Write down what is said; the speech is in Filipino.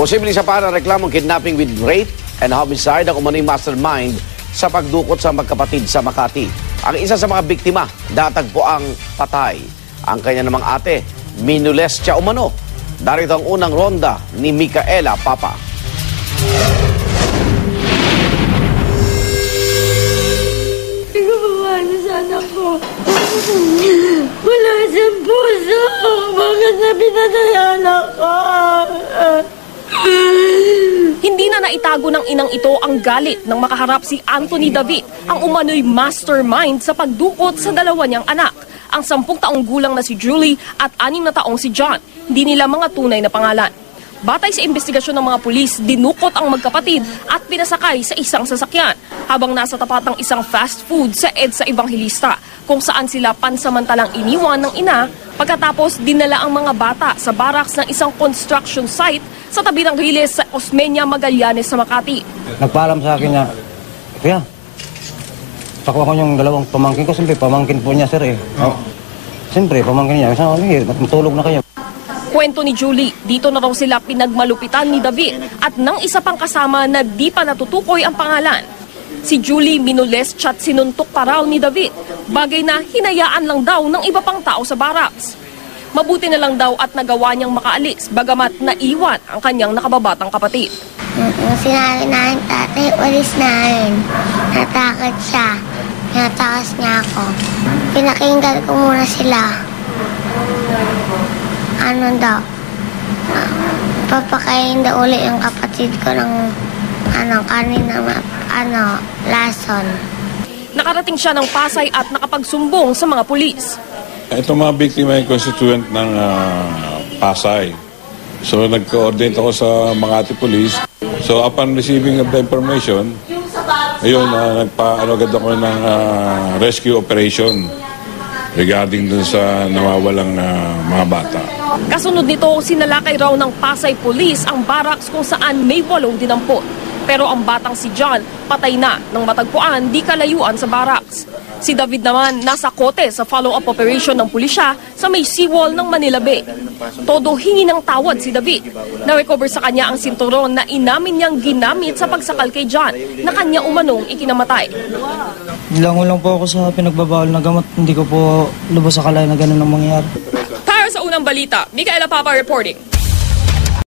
Posibleng sa para reklamong kidnapping with rape and homicide ang umano'y mastermind sa pagdukot sa magkapatid sa Makati. Ang isa sa mga biktima, datagpo ang patay. Ang kanya namang ate, minulestya umano. Darito ang unang ronda ni Micaela Papa. Nagpapawala sa anak ko. Wala siyang puso. Bakit na pinataya anak ko? Hindi na naitago ng inang ito ang galit nang makaharap si Anthony David, ang umano'y mastermind sa pagdukot sa dalawa niyang anak, ang 10 taong gulang na si Julie at 6 na taong si John. Hindi nila mga tunay na pangalan. Batay sa investigasyon ng mga pulis, dinukot ang magkapatid at pinasakay sa isang sasakyan habang nasa tapat ng isang fast food sa EDSA Evangelista, kung saan sila pansamantalang iniwan ng ina pagkatapos dinala ang mga bata sa barracks ng isang construction site sa tabi ng Riles sa Osmeña, Magallanes sa Makati. Nagpaalam sa akin na, Kuya, pakuha ko yung dalawang pamangkin ko. Siyempre, pamangkin po niya, sir, eh. Oh. Siyempre, pamangkin niya. Sabi, matulog na kayo. Kwento ni Julie, dito na raw sila pinagmalupitan ni David at ng isa pang kasama na di pa natutukoy ang pangalan. Si Julie minolestya at sinuntok pa raw ni David, bagay na hinayaan lang daw ng iba pang tao sa barracks. Mabuti na lang daw at nagawa niyang makaalis, bagamat naiwan ang kanyang nakababatang kapatid. Sinabi na yung tatay, ulis na rin. Natakot siya. Natakas niya ako. Pinakinggan ko muna sila. Ano daw? Papakain daw ulit yung kapatid ko ng kanin na lason. Nakarating siya ng Pasay at nakapagsumbong sa mga pulis. Itong mga biktima ay constituent ng Pasay. So nag-coordinate ako sa Makati Police. So upon receiving of the information, ayun, agad ako ng rescue operation regarding dun sa nawawalang mga bata. Kasunod nito, sinalakay raw ng Pasay Police ang barracks kung saan may 8 dinampot. Pero ang batang si John, patay na nang matagpuan di kalayuan sa barracks. Si David naman nasa kote sa follow-up operation ng pulisya sa may seawall ng Manila Bay. Todo hingi ng tawad si David. Na-recover sa kanya ang sinturon na inamin niyang ginamit sa pagsakal kay John na kanya umanong ikinamatay. Lango lang po ako sa pinagbabawal na gamot. Hindi ko po lubos akalain na ganun ang mangyayari. Para sa unang balita, Micaela Papa reporting.